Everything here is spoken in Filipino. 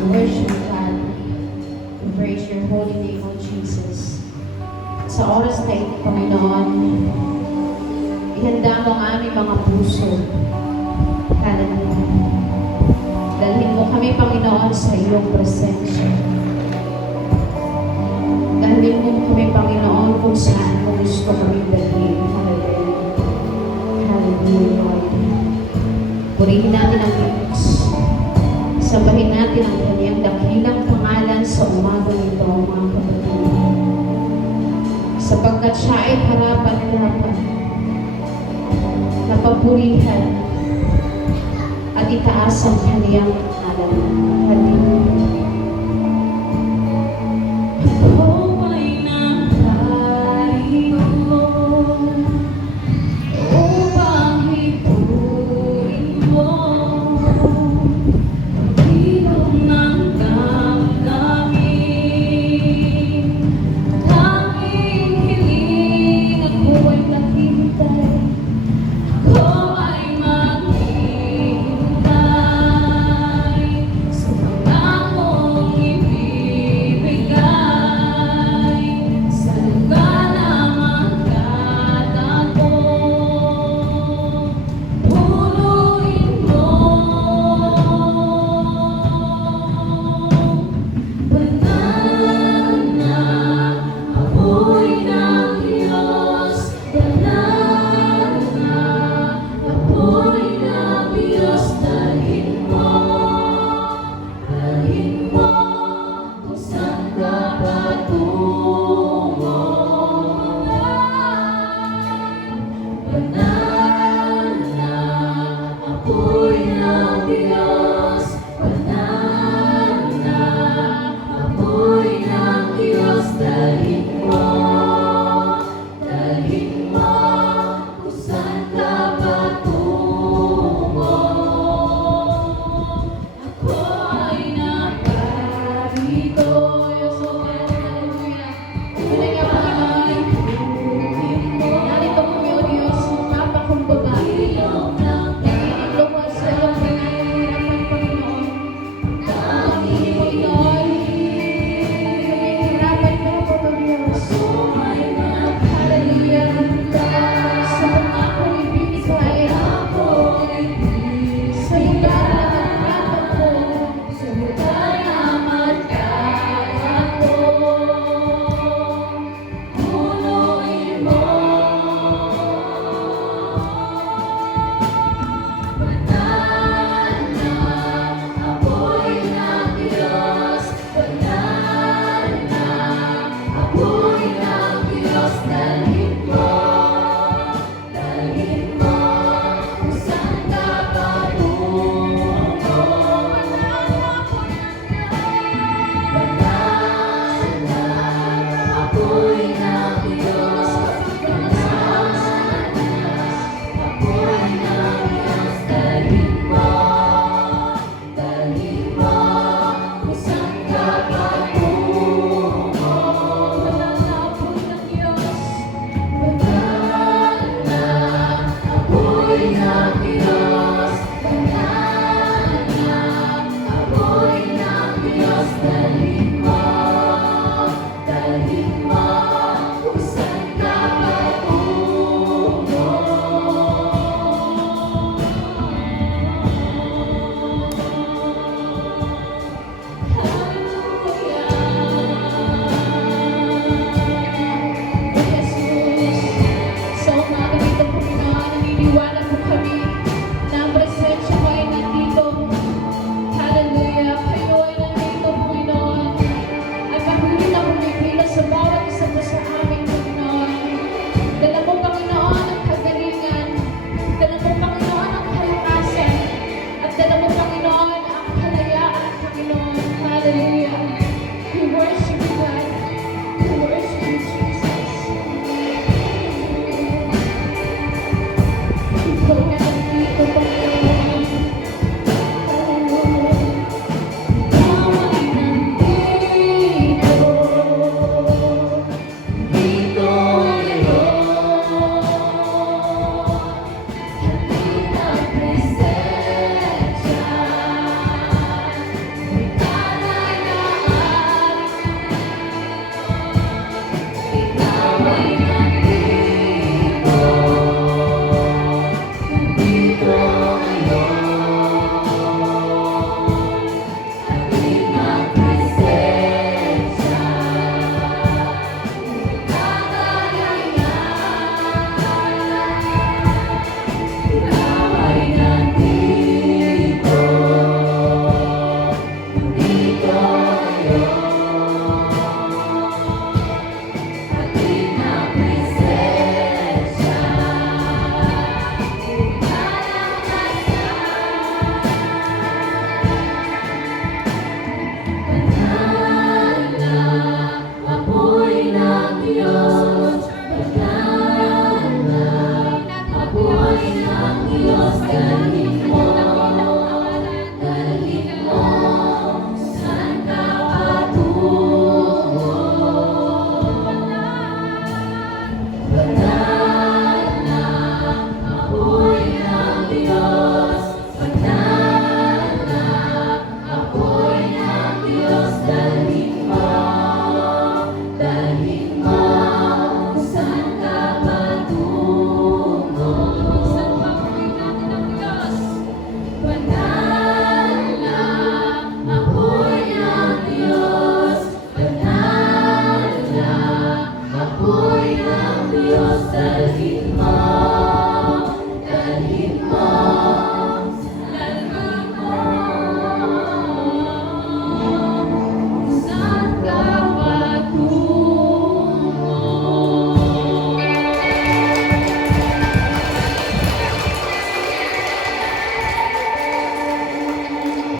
We worship God. We praise your holy name, O Jesus. Sa oras na ito, Panginoon, ihanda mo ang aming mga puso. Hallelujah. Dalhin mo kami, Panginoon, sa iyong presensya. Dalhin mo kami, Panginoon, kung saan mo gusto kami dalhin. Hallelujah. Hallelujah, Lord. Purihin natin ang Diyos. Sambahin natin ang kanyang dakilang pangalan sa umaga nito, mga kapatid. Sapagkat siya ay harapan-harapan, napapurihan, at itaas ang kanyang pangalan. Hallelujah. Apoy ng Diyos, dalhin